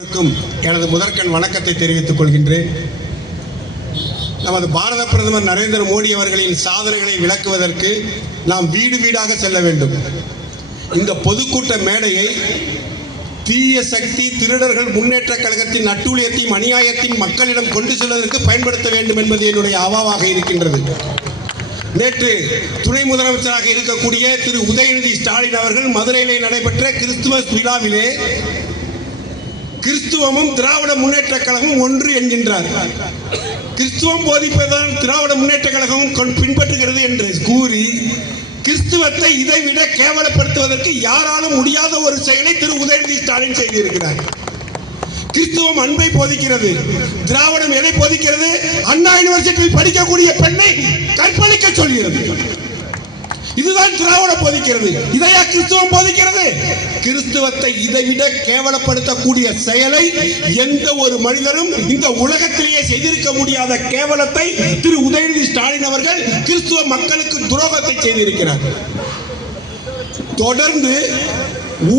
எனது முதற்கண் வணக்கத்தை தெரிவித்துக் கொள்கின்றேன். நமது பாரத பிரதமர் நரேந்திர மோடி அவர்களின் சாதனைகளை விளக்குவதற்கு நாம் வீடு வீடாக செல்ல வேண்டும். இந்த பொதுக்கூட்ட மேடையை தீய சக்தி திருடர்கள் முன்னேற்ற கழகத்தின் அட்டூழியத்தையும் அநியாயத்தையும் மக்களிடம் கொண்டு செல்வதற்கு பயன்படுத்த வேண்டும் என்பது என்னுடைய அவாவாக இருக்கின்றது. நேற்று துணை முதலமைச்சராக இருக்கக்கூடிய திரு உதயநிதி ஸ்டாலின் அவர்கள் மதுரையிலே நடைபெற்ற கிறிஸ்துமஸ் விழாவிலே கிறிஸ்துவமும் திராவிட முன்னேற்ற கழகம் ஒன்று என்கின்றார். கிறிஸ்துவம் போதிப்பதுதான் திராவிட முன்னேற்ற கழகம் பின்பற்றுகிறது என்று கூறி கிறிஸ்துவத்தை இதைவிட கேவலப்படுத்துவதற்கு யாராலும் முடியாத ஒரு செயலை திரு உதயநிதி ஸ்டாலின் செய்திருக்கிறார். கிறிஸ்துவம் அன்பை போதிக்கிறது, திராவிடம் எதை போதிக்கிறது? அண்ணா யூனிவர்சிட்டியில் படிக்கக்கூடிய பெண்ணை கற்பழிக்க சொல்கிறது. இதுதான் திராவிடம் போதிக்கிறது. இதையா கிறிஸ்துவம் போதிக்கிறது? கிறிஸ்துவத்தை இதைவிட கேவலப்படுத்தக்கூடிய செயலை எந்த ஒரு மனிதரும் இந்த உலகத்திலேயே செய்திருக்க முடியாத கேவலத்தை திரு உதயநிதி ஸ்டாலின் அவர்கள் கிறிஸ்துவ மக்களுக்கு துரோகத்தை செய்திருக்கிறார். தொடர்ந்து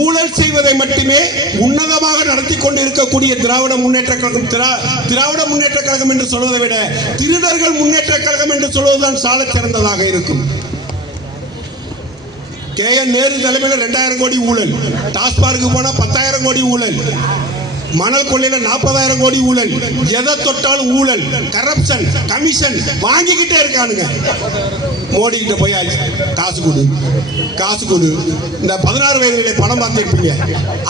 ஊழல் செய்வதை மட்டுமே உன்னதமாக நடத்தி கொண்டு இருக்கக்கூடிய திராவிட முன்னேற்ற கழகம், திராவிட முன்னேற்ற கழகம் என்று சொல்வதை விட திருடர்கள் முன்னேற்ற கழகம் என்று சொல்வதுதான் சால சிறந்ததாக இருக்கும். KN நேரு தலைமையில் 2000 கோடி ஊழல், டாஸ்மார்க்கு போனா 10,000 கோடி ஊழல், மணல் கொள்ளையில 40,000 கோடி ஊழல், எதை தொட்டாலும் ஊழல், கரப்ஷன், கமிஷன் வாங்கிக்கிட்டே இருக்கானுங்க. மோடி கிட்ட போய் காசு கொடு காசு கொடு. இந்த 16 வயதிலே படம் பார்த்திருப்பீங்க,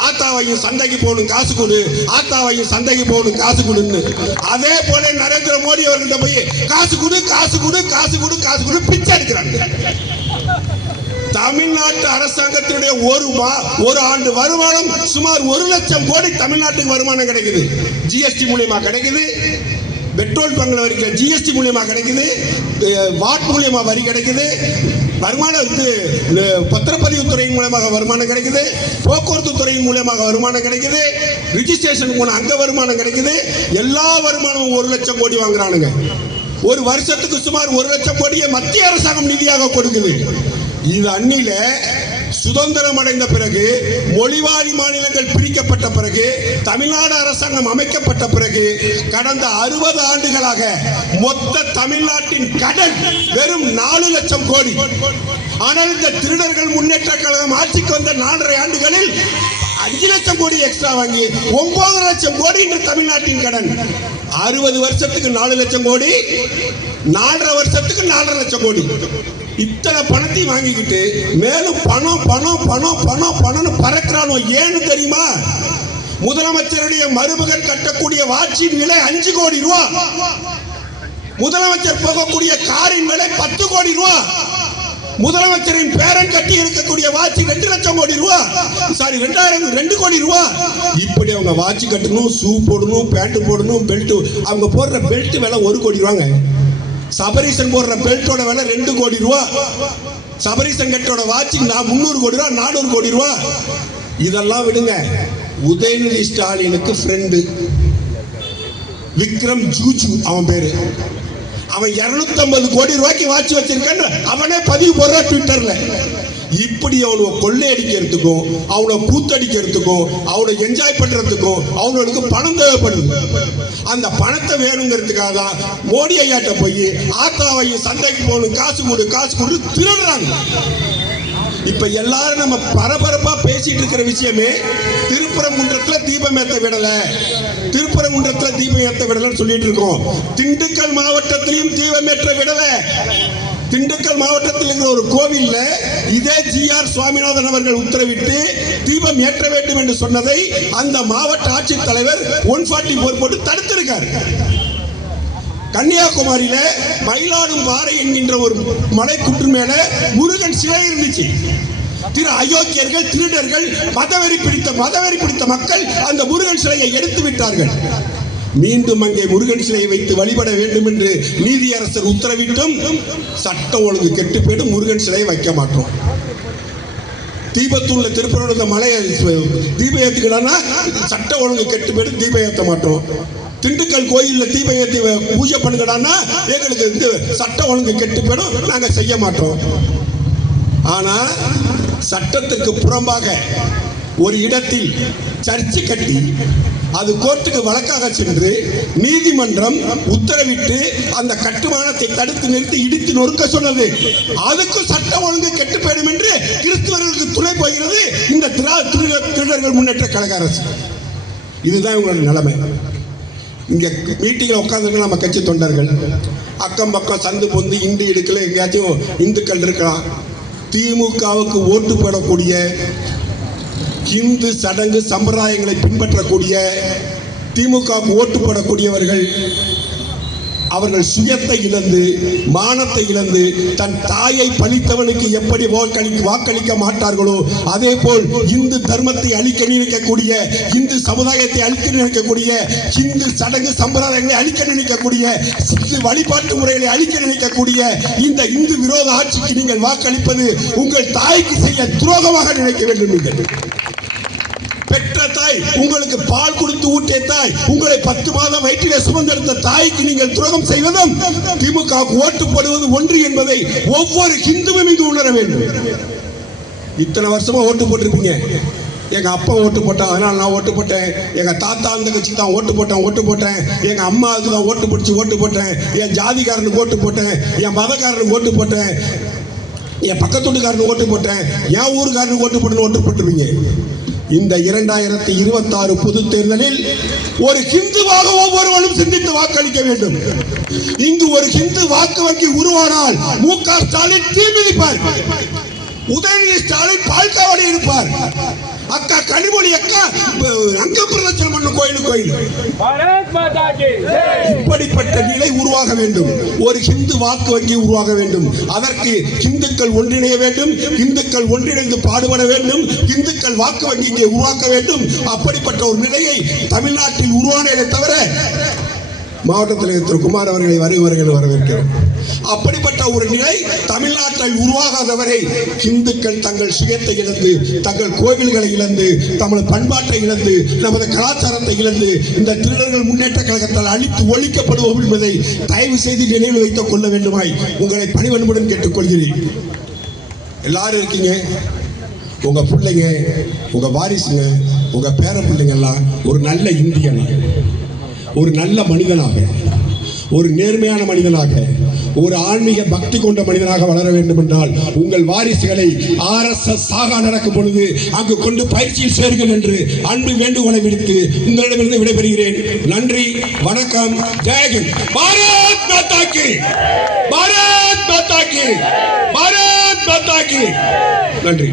ஆத்தாவையும் சந்தைக்கு போகணும் காசு கொடு, ஆத்தாவையும் சந்தைக்கு போகணும் காசு கொடுன்னு. அதே போல நரேந்திர மோடி அவர்கிட்ட போய் காசு கொடு காசு கொடு காசு கொடு காசு கொடு பிச்சை எடுக்கிறாங்க. தமிழ்நாட்டு அரசாங்கத்தினுடைய ஒரு ஆண்டு வருமானம் சுமார் 1 லட்சம் கோடி தமிழ்நாட்டுக்கு வருமானம் கிடைக்குது. ஜிஎஸ்டி மூலியமா கிடைக்குது, பெட்ரோல் பங்கு வரி ஜிஎஸ்டி மூலியமா கிடைக்குது, வாட் மூலியமா வரி கிடைக்குது, வருமானம் பத்திரப்பதிவு துறையின் மூலமாக வருமானம் கிடைக்குது, போக்குவரத்து துறையின் மூலமாக வருமானம் கிடைக்குது, ரிஜிஸ்ட்ரேஷன் போன அங்க வருமானம் கிடைக்குது. எல்லா வருமானமும் 1 லட்சம் கோடி வாங்குறானுங்க. ஒரு வருஷத்துக்கு சுமார் 1 லட்சம் கோடியை மத்திய அரசாங்கம் நிதியாக கொடுக்குது. இது அந்நில சுதந்திரம் அடைந்த பிறகு, மொழிவாரி மாநிலங்கள் பிரிக்கப்பட்ட பிறகு, தமிழ்நாடு அரசாங்கம் அமைக்கப்பட்ட பிறகு கடந்த 60 ஆண்டுகளாக மொத்த தமிழ்நாட்டின் கடன் வெறும் 4 லட்சம் கோடி. ஆனால் இந்த திருடர்கள் முன்னேற்ற கழகம் ஆட்சிக்கு வந்த 4.5 ஆண்டுகளில் 5 லட்சம் கோடி எக்ஸ்ட்ரா வாங்கி 9 லட்சம் கோடி இன்று தமிழ்நாட்டின் கடன். 60 வருஷத்துக்கு 4 லட்சம் கோடி, 4.5 வருஷத்துக்கு 4.5 லட்சம் கோடி. இத்தனை பணத்தையும் வாங்கிக்கிட்டு மேலும் பணம் பணம் பணம் பணம் பணம் பறக்கிறானோ. ஏன்னு தெரியுமா? முதலமைச்சருடைய மருமகன் கட்டக்கூடிய வாட்சியின் விலை 5 கோடி ரூபா, முதலமைச்சர் போகக்கூடிய காரின் விலை 10 கோடி ரூபா, முதலமைச்சரின் பேரன் கட்டி இருக்கக்கூடிய வாட்சி 2 லட்சம் கோடி ரூபா, சாரி 2 கோடி ரூபா. இப்படி அவங்க வாட்சி கட்டணும், ஷூ போடணும், பேண்ட் போடணும், பெல்ட், அவங்க போடுற பெல்ட் விலை 1 கோடி ரூபாங்க. சபரீசன் போடுற பெல்ட்டோட விலை 2 கோடி ரூபா, சபரீசன் கட்டோட வாட்சி 300 கோடி ரூபா, 400 கோடி ரூபா. இதெல்லாம் விடுங்க. உதயநிதி ஸ்டாலினுக்கு ஃப்ரெண்டு விக்ரம் ஜூஜு அவன் பேரு. அவன் 250 கோடி ரூபாய்க்கு வாட்சி வச்சிருக்கான்னு அவனே பதிவு போடுற ட்விட்டர்ல. இப்படி அவனை கொள்ளையடிக்கிறதுக்கும், அவனை கூத்தடிக்கிறதுக்கும், அவனை என்ஜாய் பண்றதுக்கும் அவனுக்கு பணம் தேவைப்படுது. அந்த பணத்தை வேணுங்கிறதுக்காக தான் மோடி ஐயாட்ட போய் ஆத்தாவையும் சந்தைக்கு போகணும் காசு கொடு காசு கொடு திருடுறாங்க. இப்ப எல்லாரும் நம்ம பரபரப்பா பேசிட்டு இருக்கிற விஷயமே திருப்பரங்குன்றத்துல தீபம் ஏத்த விடல, திருப்பரங்குன்றத்துல தீபம் ஏத்த விடலன்னு சொல்லிட்டு இருக்கோம். திண்டுக்கல் மாவட்டத்திலையும் தீபம் ஏற்ற விடல. திண்டுக்கல் மாவட்டத்தில் இருக்கிற ஒரு கோவில்ல இதே GR சுவாமிநாதன் அவர்கள் உத்தரவிட்டு தீபம் ஏற்ற வேண்டும் என்று சொன்னதை அந்த மாவட்ட ஆட்சித்தலைவர் 144 போட்டு தடுத்திருக்கார். கன்னியாகுமரியில மயிலாடும் பாறை என்கின்ற ஒரு மலை குன்று மேல முருகன் சிலை இருந்துச்சு. திரு அயோக்கியர்கள், திருடர்கள், மதவெறி பிடித்த மக்கள் அந்த முருகன் சிலையை எடுத்து விட்டார்கள். மீண்டும் அங்கே முருகன் சிலையை வைத்து வழிபட வேண்டும் என்று நீதியரசர் உத்தரவிட்டும் சட்டம் ஒழுங்கு கெட்டு போயிடும், முருகன் சிலையை வைக்க மாட்டோம். தீபத்தூர்ல திருப்பரங்குன்ற மலையை தீபம் ஏற்றுக்கலாம்னா சட்டம் ஒழுங்கு கெட்டு போயிடும், தீபம் ஏற்ற மாட்டோம். திண்டுக்கல் கோயிலில் தீபம் ஏற்றி பூஜை பண்ணுங்கடான்னா எங்களுக்கு சட்டம் ஒழுங்கு கெட்டு போயிடும், நாங்கள் செய்ய மாட்டோம். ஆனா சட்டத்துக்கு புறம்பாக ஒரு இடத்தில் சர்ச்சு கட்டி அது கோர்ட்டுக்கு வழக்காக சென்று நீதிமன்றம் உத்தரவிட்டு அந்த கட்டுமானத்தை தடுத்து நிறுத்தி இடித்து நொறுக்க சொன்னது. அதுக்கும் சட்டம் ஒழுங்கு கெட்டு போயிடும் என்று கிறிஸ்தவர்களுக்கு துணை போகிறது இந்த திருடர்கள் முன்னேற்ற கழக அரசு. இதுதான் உங்களோட நிலைமை. இங்க மீட்டிங்ல உட்கார்ந்து நம்ம கட்சி தொண்டர்கள் அக்கம் பக்கம் சந்து பொந்து இண்டு இடுக்கல எங்கேயாச்சும் இந்துக்கள் இருக்கலாம். திமுகவுக்கு ஓட்டு போடக்கூடிய இந்து சடங்கு சம்பிரதாயங்களை பின்பற்றக்கூடிய திமுகவுக்கு ஓட்டு போடக்கூடியவர்கள் அவர்கள் சுயத்தை இழந்து மானத்தை இழந்து தன் தாயை பழித்தவனுக்கு எப்படி வாக்களிக்க மாட்டார்களோ அதே போல் இந்து தர்மத்தை அழிக்க நினைக்கக்கூடிய இந்து சமுதாயத்தை அழிக்க நினைக்கக்கூடிய இந்து சடங்கு சம்பிரதாயங்களை அழிக்க நினைக்கக்கூடிய இந்து வழிபாட்டு முறைகளை அழிக்க நினைக்கக்கூடிய இந்த இந்து விரோத ஆட்சிக்கு நீங்கள் வாக்களிப்பது உங்கள் தாய்க்கு செய்ய துரோகமாக நினைக்க வேண்டும். நீங்கள் பெற்ற தாய், உங்களுக்கு பால் கொடுத்து ஊட்டிய தாய், உங்களை 10 மாதம் வயிற்றிலே சுமந்தெடுத்த தாய்க்கு நீங்கள் துரோகம் செய்வதும் திமுக ஓட்டு போடுவது ஒன்று என்பதை ஒவ்வொரு ஹிந்துவும் இங்கு உணர வேண்டும். இத்தனை வருஷமா ஓட்டு போட்டிருப்பீங்க. எங்க அப்பா ஓட்டு போட்டான் அதனால நான் ஓட்டு போட்டேன், எங்க தாத்தா அந்த கட்சிக்கு தான் ஓட்டு போட்டேன், எங்க அம்மாவுக்கு தான் ஓட்டு போட்டேன், என் ஜாதிக்காரனுக்கு ஓட்டு போட்டேன், என் மதக்காரனுக்கு ஓட்டு போட்டேன், என் பக்கத்து வீட்டுக்காரனுக்கு ஓட்டு போட்டேன், என் ஊருக்காரனுக்கு ஓட்டு போட்டுருவீங்க. இந்த 2026 பொது தேர்தலில் ஒரு ஹிந்துவாக ஒவ்வொருவரும் சிந்தித்து வாக்களிக்க வேண்டும். இங்கு ஒரு ஹிந்து வாக்கு வங்கி உருவானால் மு.க. ஸ்டாலின் தீ மிதிப்பார், உதயநிதி ஸ்டாலின் பால்காவடி இருப்பார், அக்கா கனிமொழி அக்கா அங்க பிரதட்சணம் பண்ண கோயில். இப்படிப்பட்ட நிலை உருவாக வேண்டும். ஒரு ஹிந்து வாக்கு வங்கி உருவாக வேண்டும். அதற்கு இந்துக்கள் ஒன்றிணைய வேண்டும், இந்துக்கள் ஒன்றிணைந்து பாடுபட வேண்டும், இந்துக்கள் வாக்கு வங்கி இங்கே உருவாக்க வேண்டும். அப்படிப்பட்ட ஒரு நிலையை தமிழ்நாட்டில் உருவானதை தவிர மாவட்டத்தில் திரு குமார் அவர்களை வரவேற்கிறோம். அப்படிப்பட்ட ஒரு நிலை தமிழ்நாட்டில் உருவாகாதவரை இந்துக்கள் தங்கள் சுயத்தை இழந்து, தங்கள் கோவில்களை இழந்து, நமது பண்பாட்டை இழந்து, நமது கலாச்சாரத்தை இழந்து இந்த திருடர்கள் முன்னேற்ற கழகத்தால் அழித்து ஒழிக்கப்படுவோம் என்பதை தயவு செய்து நினைவில் வைத்துக் கொள்ள வேண்டுமாய் உங்களை பணிவன்புடன் கேட்டுக்கொள்கிறேன். எல்லாரும் இருக்கீங்க, உங்க பிள்ளைங்க, உங்க வாரிசுங்க, உங்க பேர பிள்ளைங்க எல்லாம் ஒரு நல்ல இந்தியன், ஒரு நல்ல மனிதனாக, ஒரு நேர்மையான மனிதனாக, ஒரு ஆன்மீக பக்தி கொண்ட மனிதனாக வளர வேண்டும் என்றால் உங்கள் வாரிசுகளை RSS சாகா நடக்கும் பொழுது அங்கு கொண்டு பயிற்சியில் சேருங்கள் என்று அன்பு வேண்டுகோளை விடுத்து உங்களிடமிருந்து விடைபெறுகிறேன். நன்றி, வணக்கம், ஜெயஹிந்த். பாரத் மாதா கி, பாரத் மாதா கி, பாரத் மாதா கி. நன்றி.